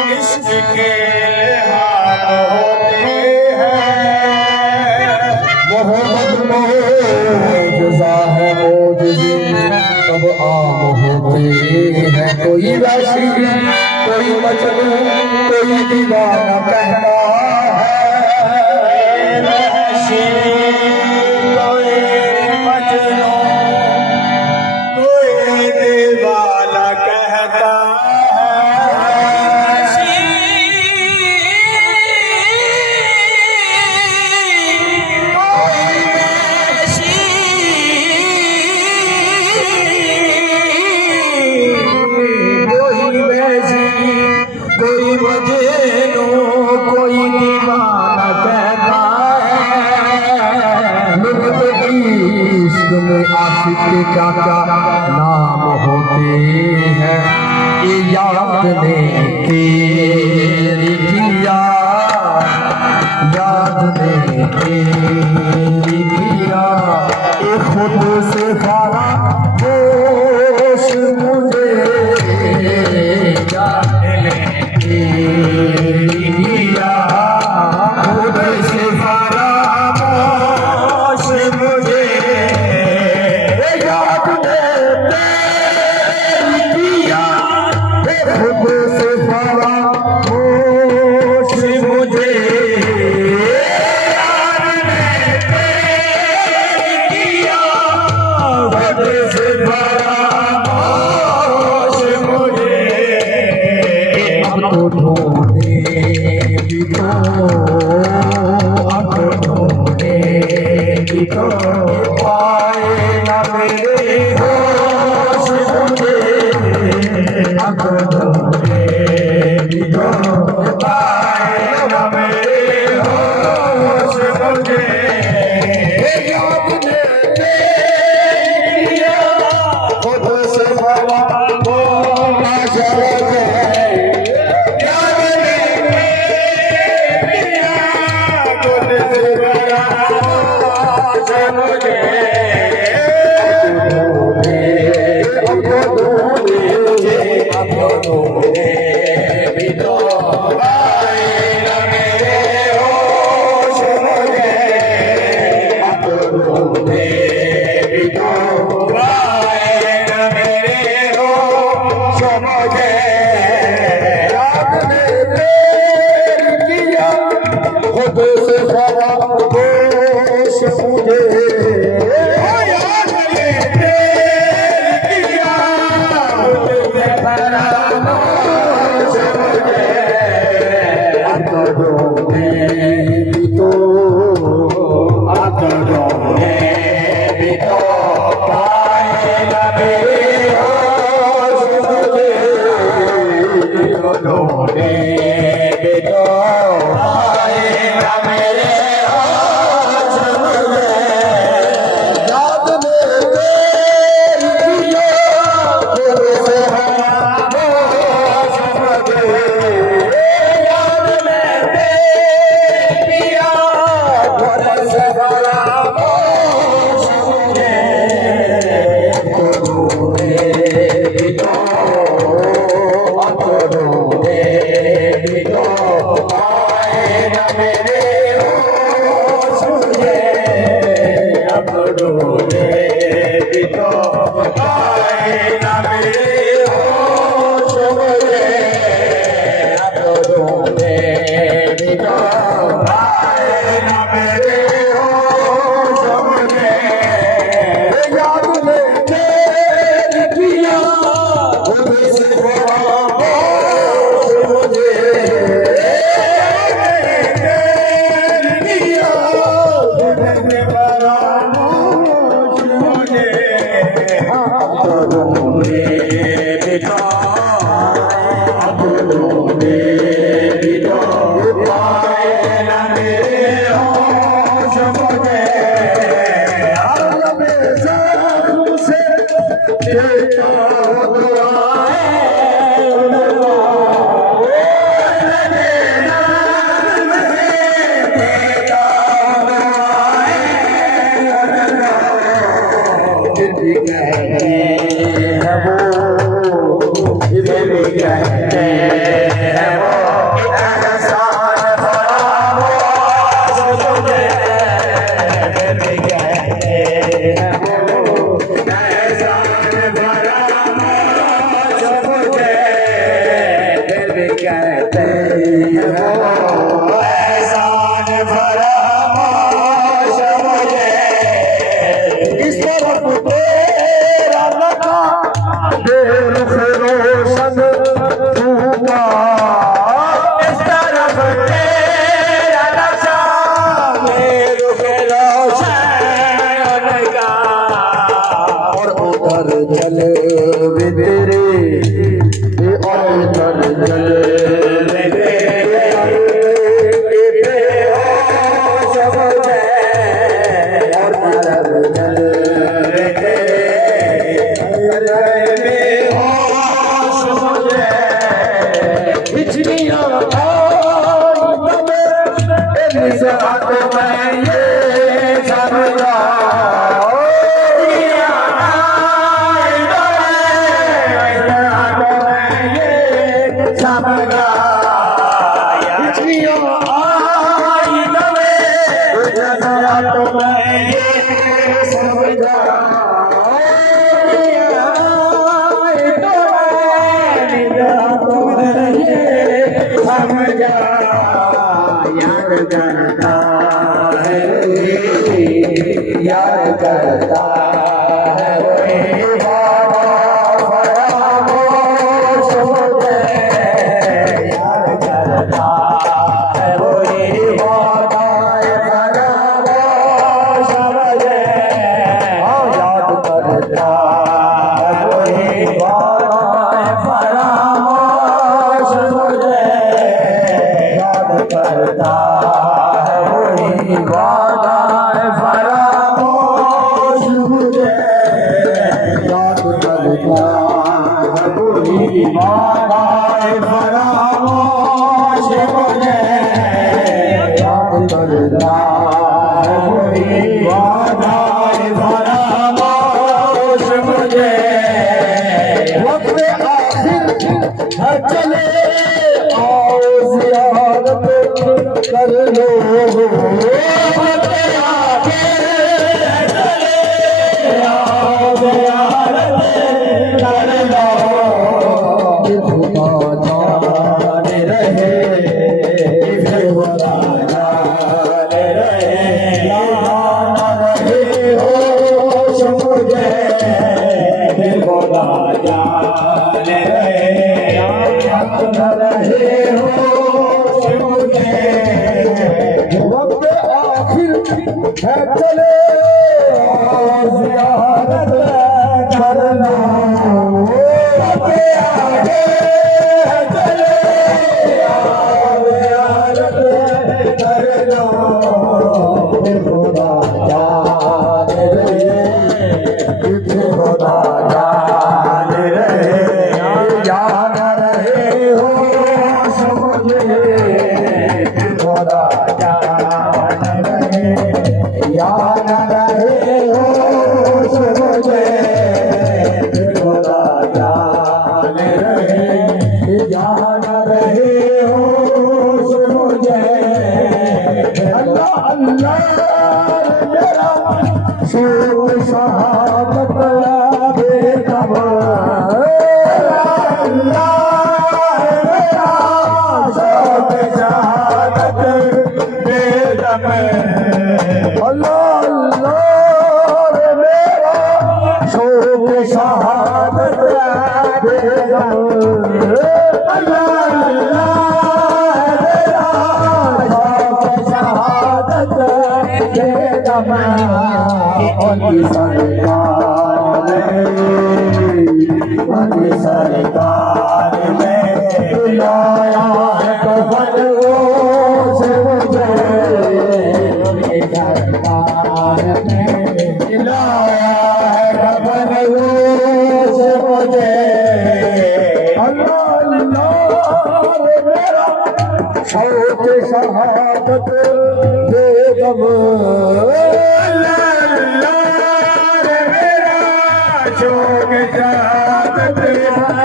इश्क के हाल होते हैं। मोहम्मद मोजा है मोजी तब आम होते हैं। कोई वैसी कोई मजनू कोई दीवाना कहता है। वैसी कोई मजनू कोई दीवाना कहता कोई मजनू कोई दीवाना कहता है। इश्क में आशिक के क्या क्या नाम होते हैं। ये याद ने तेरी किया याद ने तेरी किया। ये खुद से सारा होश मुझे याद ने तेरी किया। खुद से सारा होश मुझे याद ने तेरी किया। खुद से सारा होश मुझे याद ने तेरी किया। खुद से सारा होश मुझे अब तो ढूंढे भी तो अब तो ढूंढे भी तो पाए न मेरे होश मुझे। अब तो ढूंढे भी तो पाए न मेरे होश मुझे। याद ने तेरी किया खुद से भला हो न जाए। खुद से भरा होश मुझे याद ने तेरी किया। खुद से भरा होश मुझे अतड़ों में भी तो अतड़ों में भी तो पाए न मेरे होश मुझे। अतड़ों में भी तो कहते हैं वो करता है, याद करता है वही बाबा फरामोश मुझे याद करता है, वही बाबा फरामोश मुझे याद करता है, वही बाबा फरामोश मुझे याद करता है, वही बाबा फरामोश मुझे याद करता है, वही बाबा फरामोश मुझे याद करता है, वही बाबा फरामोश मुझे वक्त आखिर है चले आओ ज़ियारत कर लो, वक्त आखिर है चले आओ ज़ियारत कर लो, खुदा जाने रहे, खुदा जाने रहे, जाना रहे होश मुझे, खुदा जाने रहे, जाना रहे होश मुझे, वक्त आखिर है चले आओ ज़ियारत कर लो, वक्त आखिर है चले आओ ज़ियारत कर लो, खुदा जाने रहे, खुदा जाने रहे, जाना रहे होश मुझे, खुदा जाने रहे, जाना रहे होश मुझे, खुदा जाने रहे, जाना रहे होश मुझे, अल्लाह अल्लाह मेरा शोक शहादत बेदम, अल्लाह मेरा शोक शहादत बेदम, अल्लाह अल्लाह मेरा शोक शहादत बेदम, अल्लाह अल्लाह मेरा शोक शहादत बेदम, उनकी सरकार उनकी सरकार में लाया है कफन गोश मुझे, उनकी सरकार में लाया है कफन गोश मुझे, अल्लाह अल्लाह मेरा शौक शहादत बेदम, शोक शहादत बेगम, अल्लाह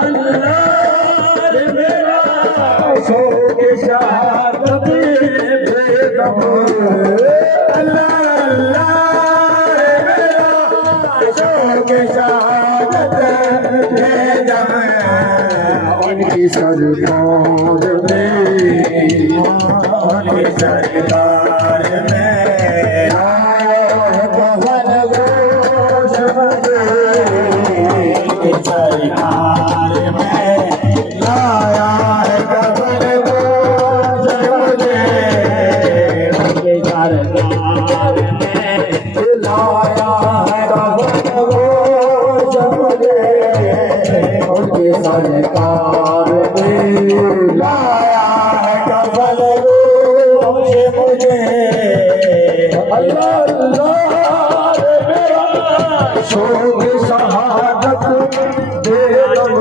अल्लाह मेरा शोक शहादत बेगम, अल्लाह अल्लाह मेरा शोक शहादत बेगम, उनकी सरकार में, उनकी सरकार में सरकार में लाया है कफन गोश मुझे, उनकी सरकार में लाया है कफन गोश मुझे, उनकी सरकार में लाया है कफन गोश मुझे, अल्लाह अल्लाह मेरा शोक शहादत बेदम,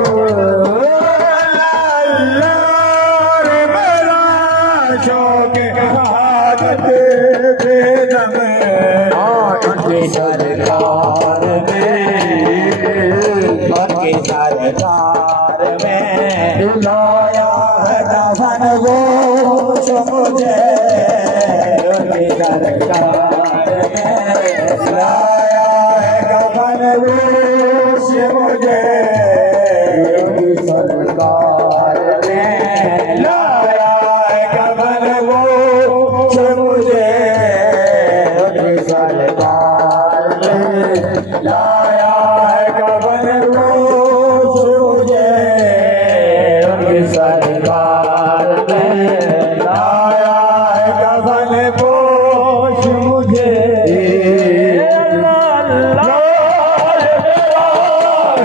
अल्लाह मेरा शोक शहादत बेदम, उनकी सरकार में, उनकी सरकार में लाया है कफन गोश मुझे, उनकी सरकार में लाया है कफन गोश मुझे, उनकी सरकार में लाया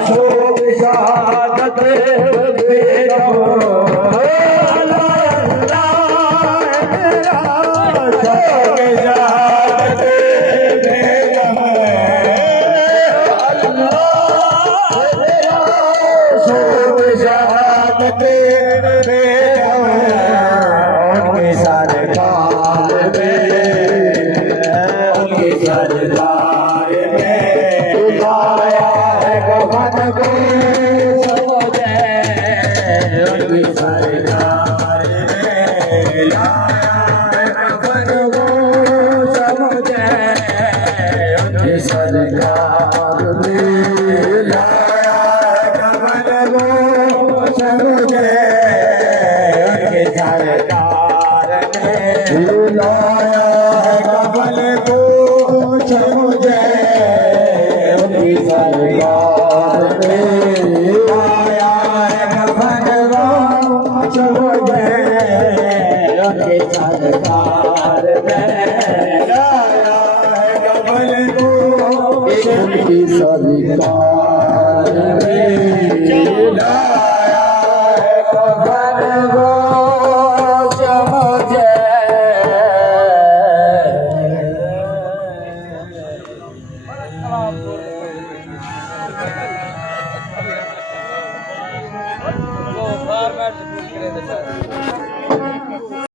शोक शहादत बेदम शोक शहादत बेदम शोक शहादत बेदम उनके सरकार में उनके सरकार में लाया है कफन को समझे उनकी सरकार में लाया है कफन को समझे उनकी सरकार में लाया है कफन को समझे उनकी सरकार में लाया है कफन को समझे उनकी सरकार में लाया है कफन को समझे उनकी सरकार में लाया है कफन को उनकी सरकार में लाया है कफन को समझे बार बार पूछ रहे थे सर